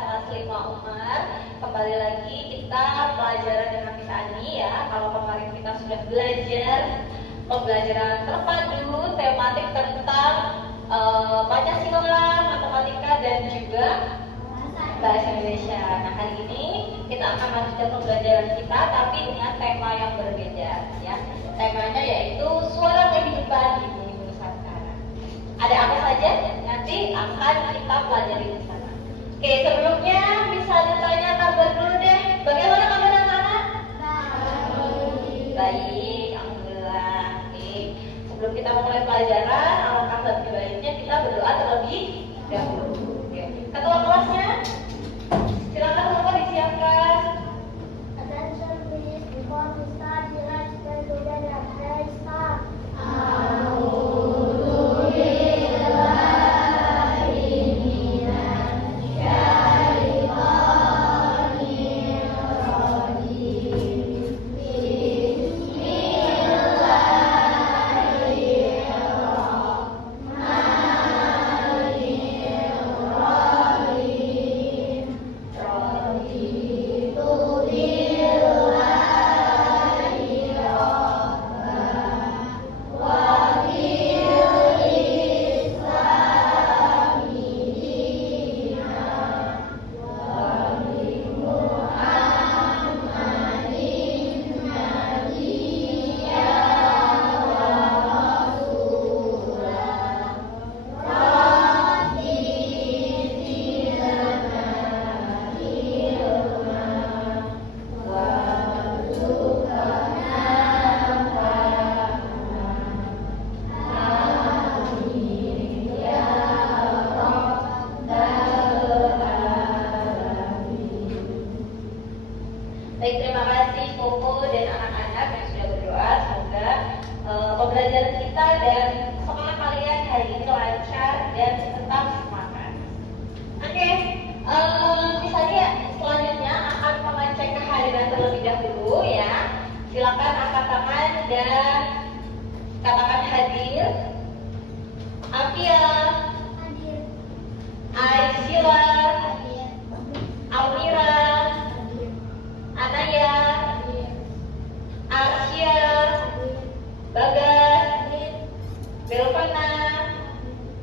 kelas 5 Umar. Kembali lagi kita pelajaran dengan Miss Ani ya. Kalau kemarin kita sudah belajar pembelajaran terpadu tematik tentang Pancasila, matematika dan juga bahasa Indonesia. Nah, hari ini kita akan lanjutkan pembelajaran kita tapi dengan tema yang berbeda ya. Temanya yaitu suara kehidupan di bumi Nusantara. Ada apa saja? Nanti akan kita pelajari di sana. Oke, sebelumnya bisa ditanya kabar dulu deh. Bagaimana kabar anak-anak? Baik, alhamdulillah. Oke, sebelum kita memulai pelajaran, alangkah lebih baiknya kita berdoa terlebih dahulu. Oke, ketua kelasnya, silakan Bapak disiapkan. Attention please, before we start, let's pray together. Let's start. Baik, terima kasih Koko dan anak-anak yang sudah berdoa. Semoga pembelajaran kita dan sekolah kalian hari ini lancar dan tetap semangat. Oke, misalnya selanjutnya akan mengecek kehadiran terlebih dahulu ya. Silakan angkat tangan dan katakan hadir. Afia, Hadir. Aisila, Almira, Anaya, Arsya, Bagas, Belvana,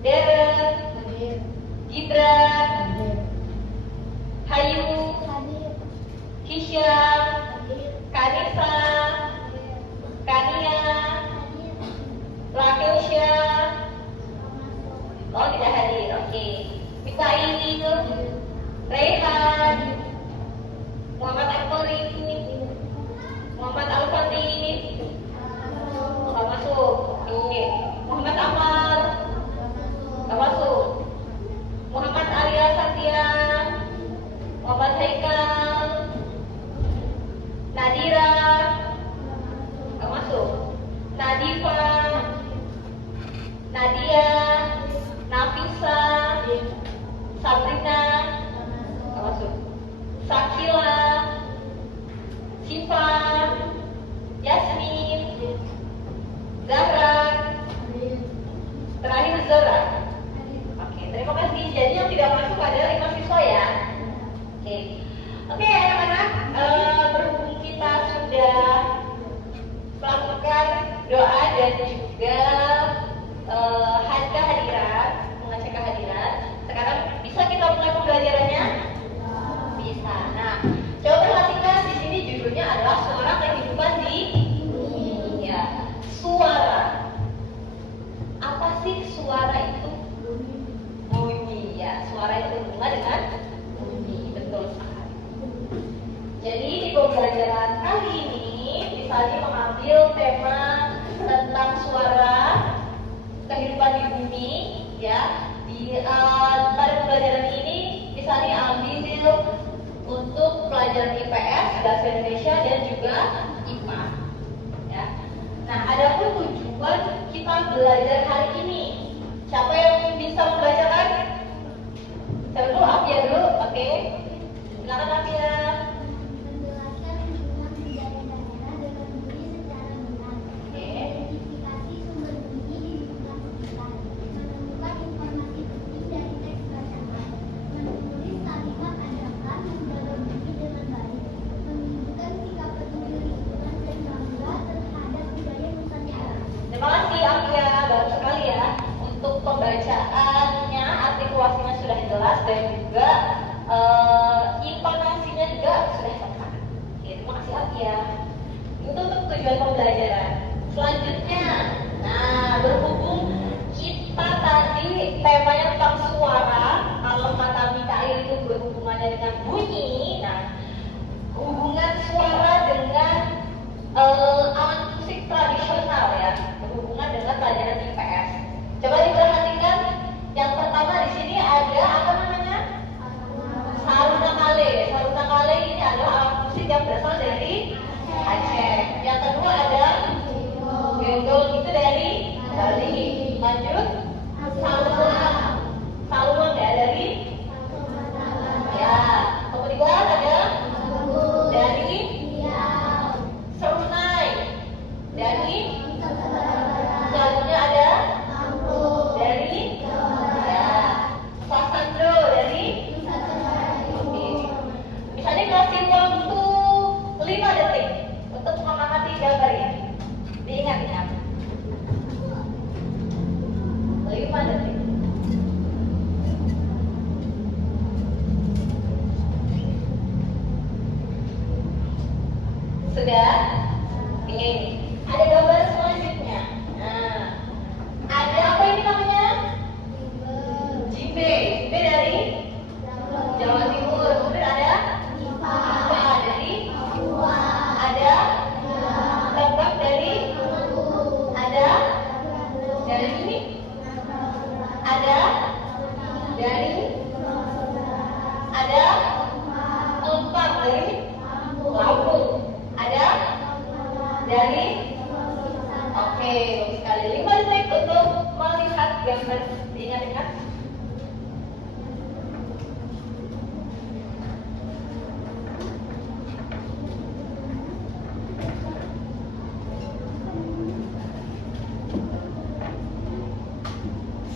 Deren, Gibran, Hayu, Hisyam, Kanisa, Kania, Rakelsya. Oh, tidak hadir. Oke. Mikail, Rehan, Muhammad Al-Qori, Muhammad Al-Fatih, nggak masuk. Oke. Muhammad Amal, nggak masuk. Muhammad Arya Satya, Muhammad Haikal, Nadira, nggak masuk. Nadifa, Nadia, Nafisa, Sabrina, nggak masuk. Sakila, Siva, Yasmin, Zahra, terakhir Zora. Oke, terima kasih. Jadi yang tidak masuk adalah 5 siswa ya. Oke, anak-anak, berhubung kita sudah melakukan doa dan juga kehadiran, mengecek kehadiran. Sekarang bisa kita mulai pembelajarannya? Bisa. Nah, coba perhatikan di sini judulnya adalah suara kehidupan di bumi. Ya, suara. Apa sih suara itu? Bunyi. Ya, suara itu berhubungan dengan bunyi. Betul sekali. Jadi di pembelajaran kali ini misalnya mengambil tema tentang suara kehidupan di bumi. Ya, pada pembelajaran ini misalnya ambil untuk pelajaran IPS, bahasa Indonesia dan juga IPA. Ya. Nah, adapun tujuan kita belajar hari ini, siapa yang bisa membacakan? Siapa dulu? Afia dulu, oke? Silakan Afia. Menjelaskan hubungan budaya daerah dengan bunyi secara benar. Identifikasi sumber bunyi di lingkungan sekitar. Menemukan informasi penting dari teks bacaan. Menulis kalimat dan juga intonasinya juga sudah tepat. Oke, terima kasih lagi ya. Itu untuk tujuan pembelajaran. Selanjutnya, nah berhubung kita tadi temanya tentang suara, kalau kata Mikael itu berhubungannya dengan bunyi. Nah, hubungan suara dengan alat musik tradisional ya, berhubungan dengan pelajaran IPS. Coba diperhatikan, yang pertama di sini ada apa namanya? Saruna kale. Saruna kale ini adalah alat musik yang berasal dari Aceh. Yang kedua ada gendong, itu dari Bali. Lanjut, saluang. Saluang ya dari ya. Kemudian ada dari serunai. Dari selanjutnya ada dari ya. Sasandro dari oke. Misalnya kasih waktu 5 detik untuk mengamati gambar ini. Diingat-ingat. 5 detik. Sudah? Oke. Ada gambar selanjutnya. Nah, ada apa ini namanya? Jimbe. Jimbe dari Jawa Timur. Kemudian ada apa dari ada Batak dari ada dari ini ada dari ada Empang dari Lampung ada dari oke, bagus sekali. 5 detik untuk melihat gambar. Diingat-ingat.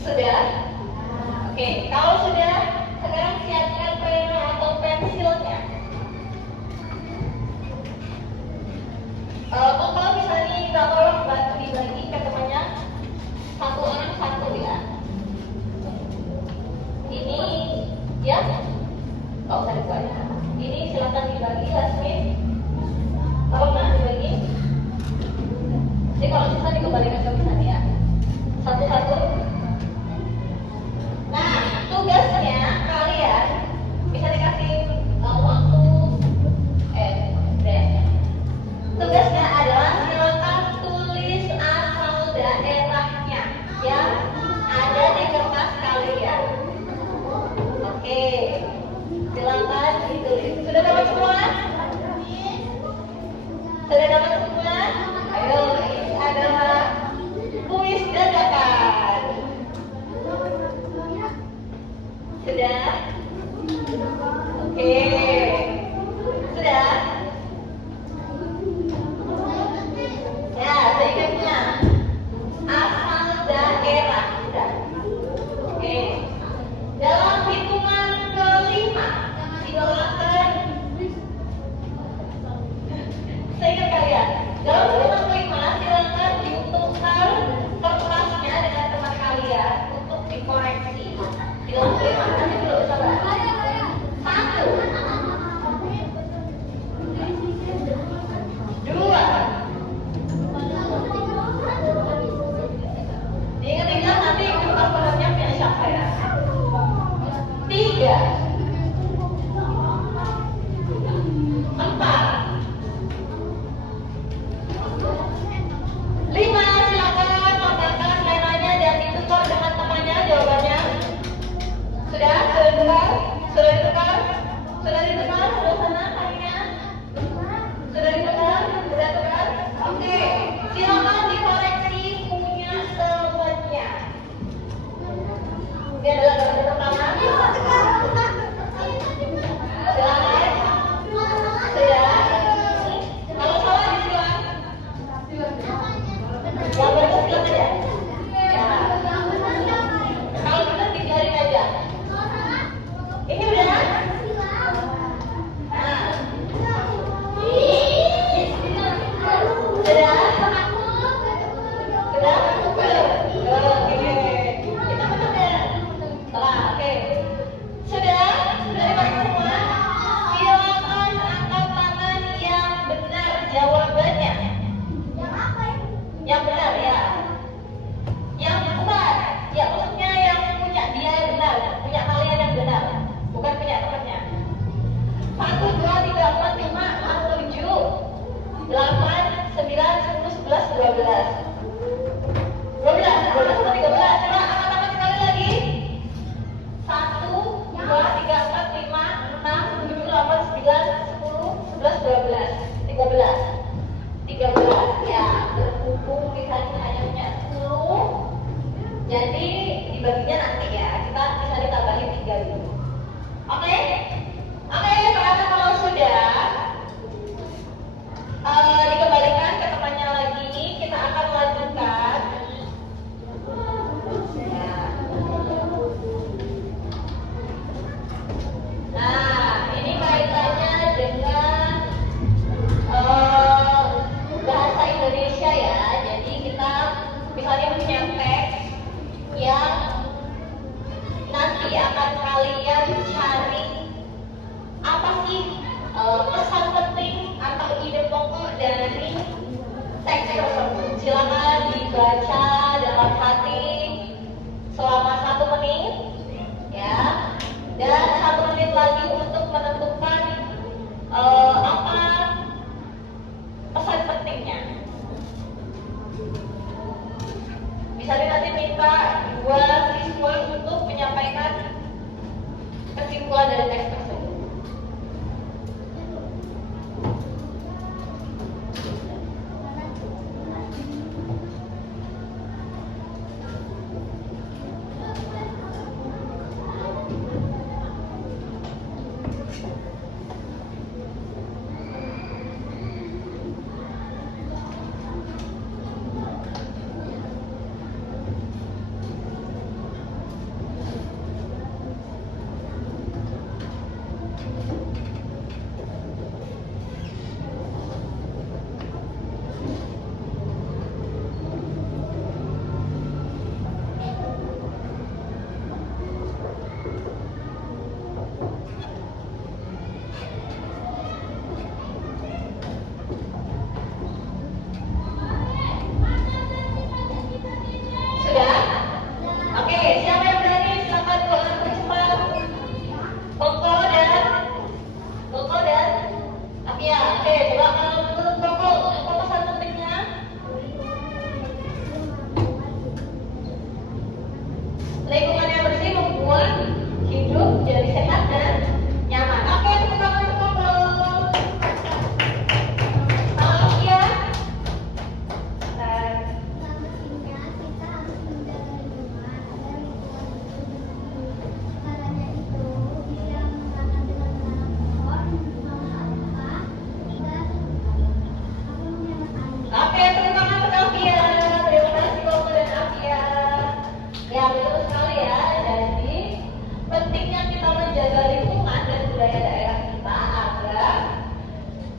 Sudah? Oke, kalau sudah, sekarang siapkan pena atau pensilnya. Kalau misalnya kita tolong bantu dibagi ke temannya, satu orang satu ya. Ini ya, nggak usah dibuat ya. Ini silakan dibagi, Lasmin. Tolong nak dibagi. Jadi kalau bisa dikembalikan ke misalnya ya. Satu-satu. Nah, tugasnya kalian bisa dikasih waktu tugasnya adalah silakan tulis asal daerahnya yang ada di kertas kalian. Oke, silakan ditulis. Sudah dapat semua? Sudah dapat semua? Ayo, ini adalah kuis dadakan. Sudah? Oke. Sudah? Ya, seingatnya asal daerah. Sudah? Oke. Dalam hitungan kelima, silakan. Seingat kalian, dalam hitungan kelima, silakan diuntungkan kertasnya dengan teman kalian untuk dikoreksi. Hitungan kelima, nanti dulu sabar. 1, 2. Diingat-ingat nanti kertas beratnya punya siapa ya? 3, 4, 5. Silakan kotakkan lenanya dan ditukar dengan temannya jawabannya. Sudah? Sudah ditukar? Sudah ditukar? Sudah ditukar? Sudah sana kalinya? Sudah ditukar? Sudah tukar? Oke. Silakan dikoreksi punya temannya. Ini adalah gambar pertama. Silakan. Sudah. Kalau salah disilang. Yang baru silakan aja. Ya. Kalau benar dibiarin aja. Ini udah? Nah, Nah, ini kaitannya dengan bahasa Indonesia ya. Jadi kita misalnya punya teks yang nanti akan kalian cari apa sih pesan penting atau ide pokok dari teks tersebut. Silakan dibaca dalam hati selama 1 menit ya, dan 1 menit lagi untuk menentukan apa pesan pentingnya. Misalnya nanti minta 2 siswa untuk menyampaikan kesimpulan dari teks tersebut. Sudah? Oke, siapa yang berani? Silakan doa cepat. Koko dan Afia. Oke, coba kalau menurut Koko apa pesan pentingnya? Lingkungan yang bersih membuat hidup jadi sehat dan nyaman. Oke, tepuk tangan untuk Koko. Afia. Selanjutnya kita harus menjaga lingkungan agar lingkungan itu bersih. Caranya itu bisa menggunakan dengan menanam pohon, membuang sampah, dan menghemat air. Oke, tepuk tangan untuk Afia. Terima kasih Koko dan Afia. Ya, betul sekali ya. Jadi pentingnya kita menjaga lingkungan dan budaya daerah kita agar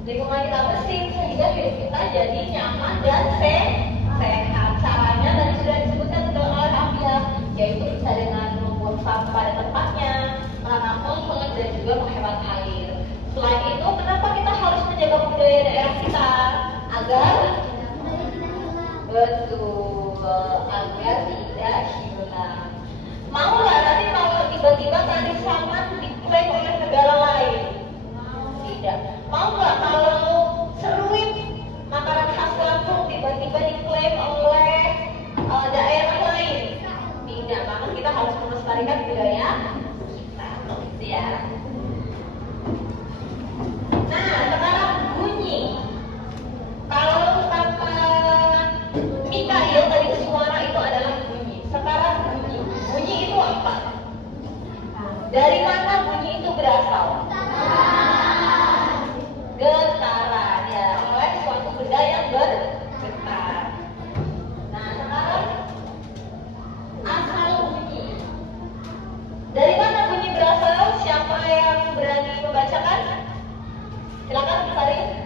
lingkungan kita bersih sehingga hidup kita jadi nyaman dan sehat. Caranya tadi sudah disebutkan oleh Afia, yaitu bisa dengan membuang sampah pada tempatnya, menanam pohon dan juga menghemat air. Selain itu, kenapa kita harus menjaga budaya daerah kita agar Budaya tidak hilang. betul, agar tidak hilang. Mau nggak nanti kalau tiba-tiba tadi saman diklaim oleh negara lain? Tidak. Mau nggak kalau seruit makanan khas Lampung tiba-tiba diklaim oleh daerah lain? Tidak. Maka kita harus melestarikan budaya kita. Gitu ya. Nah, sekarang bunyi. Kalau kata Mikail tadi suara itu adalah bunyi. Sekarang bunyi. Bunyi itu apa? Dari mana bunyi itu berasal? Getaran ya, oleh suatu benda yang bergetar. Nah, sekarang asal bunyi. Dari mana bunyi berasal? Siapa yang berani membacakan? Silakan Bestari.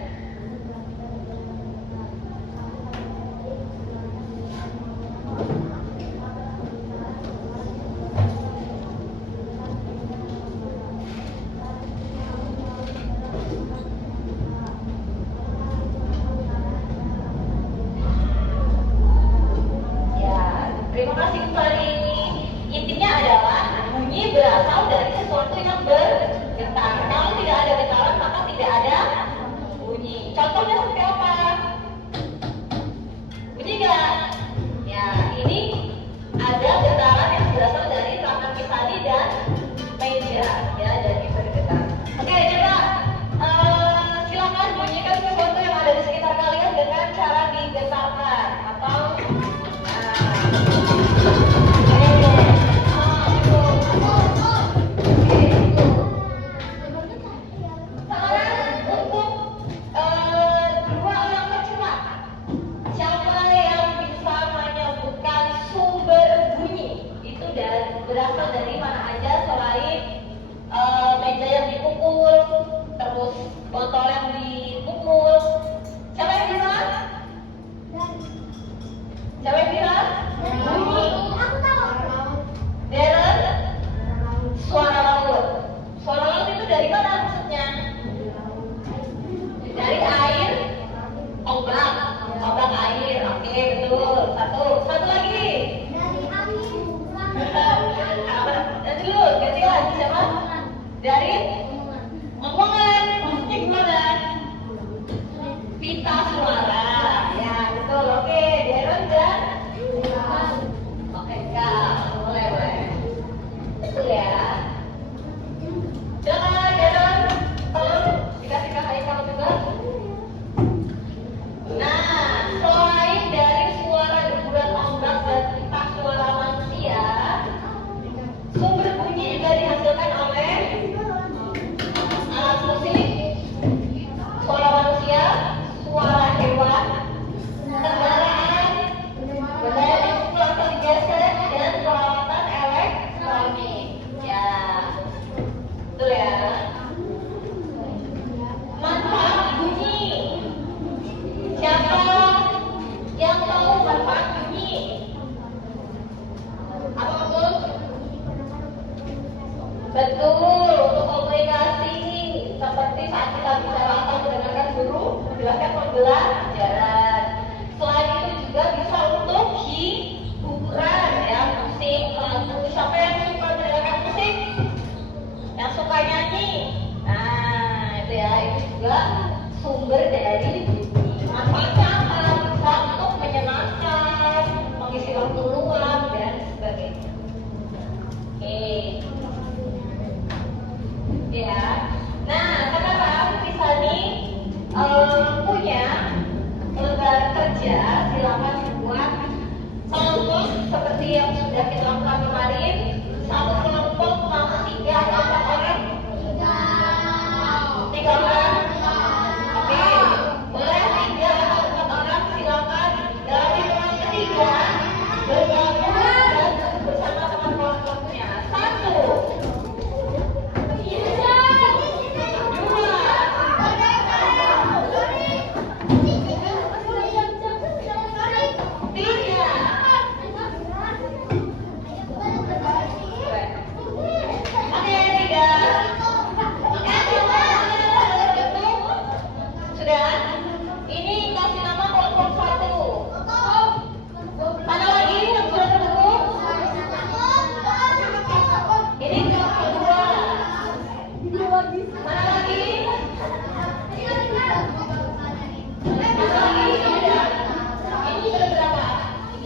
Ya, terima kasih Bestari. Intinya adalah bunyi berasal dari sesuatu yang bergetar. Kalau tidak ada getaran maka tidak ada bunyi. Contohnya seperti apa? Bunyi nggak? Ya, ini ada getaran yang berasal dari tangan Misani dan meja, ya, jadi bergetar. Oke, coba silakan bunyikan sesuatu yang ada di sekitar kalian dengan cara digetarkan atau sekarang untuk dua orang pecenat, siapa yang bisa menyebutkan sumber bunyi itu berasal dari mana aja selain Dari omongan, maksudnya gimana? Pita suara. Ya, betul. Oke, Darren dan oke, Kak. Boleh. Betul ya. Silakan, Darren. Tolong dikasih Kak Haikal juga. Nah, selain dari suara deburan ombak dan pita suara manusia, sumber bunyi juga dihasilkan oleh alat musik, suara manusia, suara hewan, kendaraan, benda yang dipukul atau digesek, dan peralatan elektronik. Ya, betul ya. Manfaat bunyi. Siapa yang tahu manfaat bunyi? Apa betul? Betul, untuk komunikasi seperti saat kita bicara atau mendengarkan guru menjelaskan pembelajaran. Selain itu juga bisa untuk hiburan ya, musik, lagu. Siapa yang suka mendengarkan musik? Yang suka nyanyi? Nah, itu ya, itu juga sumber dari bunyi. Manfaatnya apa? Bisa untuk menyenangkan, mengisi waktu luang dan sebagainya. Oke. Ya, nah sekarang bisa nih punya lembar kerja, silakan buat kelompok seperti yang sudah kita lakukan kemarin. Satu kelompok mau 3 atau 4 orang? 3 orang? Oke, boleh 3 atau 4 orang silakan dalam hitungan ketiga bergabung dan bersama teman kelompoknya. 1, 3. Ini kasih nama kelompok 1. Mana lagi yang sudah terhubung? Ini kelompok 2. Mana lagi? Mana lagi? Ini sudah berapa?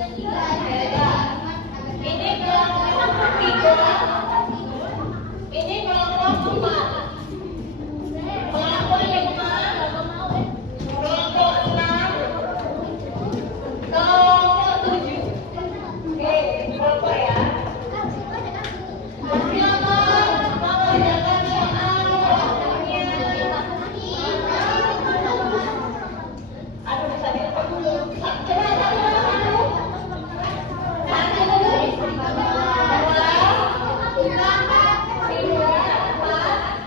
3. Ini kelompok 3. Ini kelompok 4. Kelompok 5. Kelompok 6, kelompok 7. Oke, kelompok ya. Silakan mengerjakan soal waktunya. Aduh, bisa dilepas dulu. Coba satu. 1, 2, 3, 4,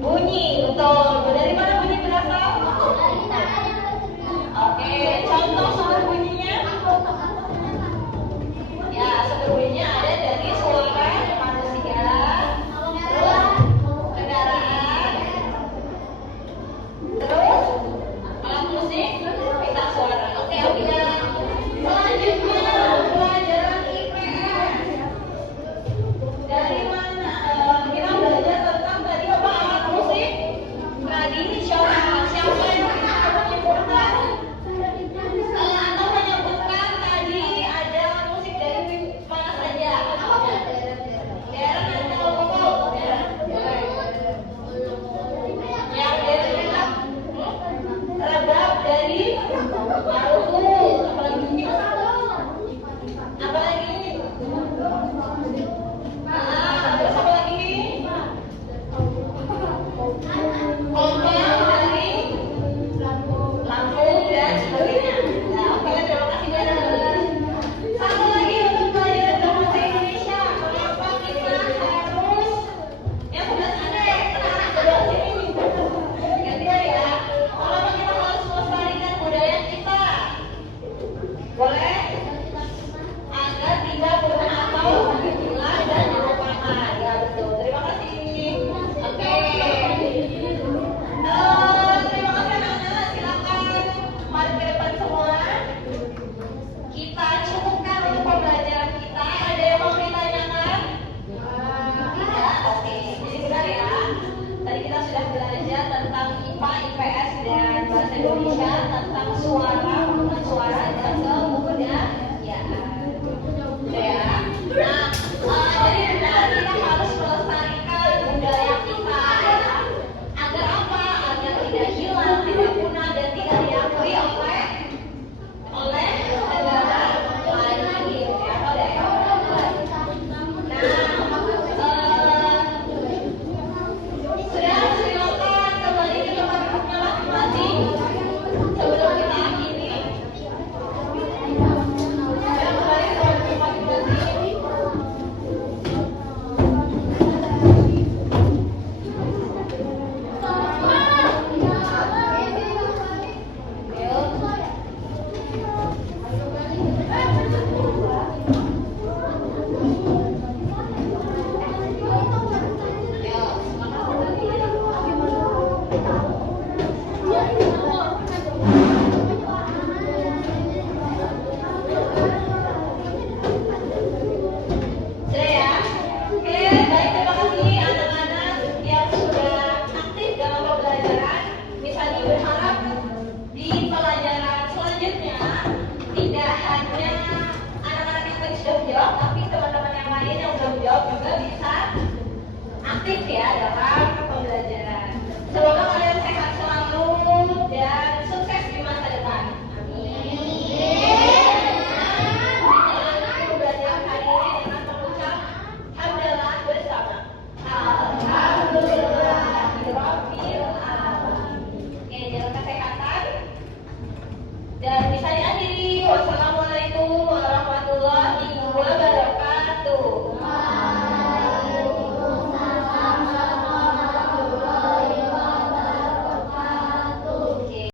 Bunyi, betul. Dari mana bunyi berasal? Oke, contoh sumber bunyinya. Ya, sumber bunyinya ada dari suara manusia, terus kendaraan, terus alat musik, pita suara. Oke, oke. Selanjutnya pelajaran IPS. Dari mana kita belajar tentang tadi apa alat musik tradisional. Siapa yang bisa menyebutkan atau menyebutkan tadi ada musik dari mana saja? Daerah atau lokal? Yang dari terhadap dari Maluku, apalagi terus apa lagi? Kompel dari Lampung dan sebagainya. Nah, oke, terima kasih banyak. Satu lagi untuk pelajaran bahasa Indonesia. Kenapa kita harus yang sebelah sana ya? Sebelah sini. Gantian ya. Kenapa kita harus melestarikan budaya kita? Boleh? Agar tidak punah atau hilang dan dilupakan. Ya betul. Terima kasih. Oke. Terima kasih anak-anak. Silakan mari ke depan semua. Kita cukupkan untuk pembelajaran kita. Ada yang mau ditanyakan? Tidak. Oke. Jadi benar ya. Tadi kita sudah belajar tentang IPA, IPS dan bahasa Indonesia, tentang suara, penggunaan suara dan kebudayaan. Ya. Nah, jadi benar kita harus melestarikan budaya kita ya. Agar apa? Agar tidak hilang, tidak punah dan tidak diakui oleh negara lain gitu ya, atau daerah lain. Sudah silakan kembali ke tempat duduknya masing-masing sebelum kita akhiri. Sudah kembali ke tempat duduk masing-masing. Sudah ya? Oke, baik, terima kasih anak-anak yang sudah aktif dalam pembelajaran. Misalnya berharap di pelajaran selanjutnya tidak hanya anak-anak yang tadi sudah menjawab, tapi teman-teman yang lain yang belum menjawab juga bisa aktif ya dalam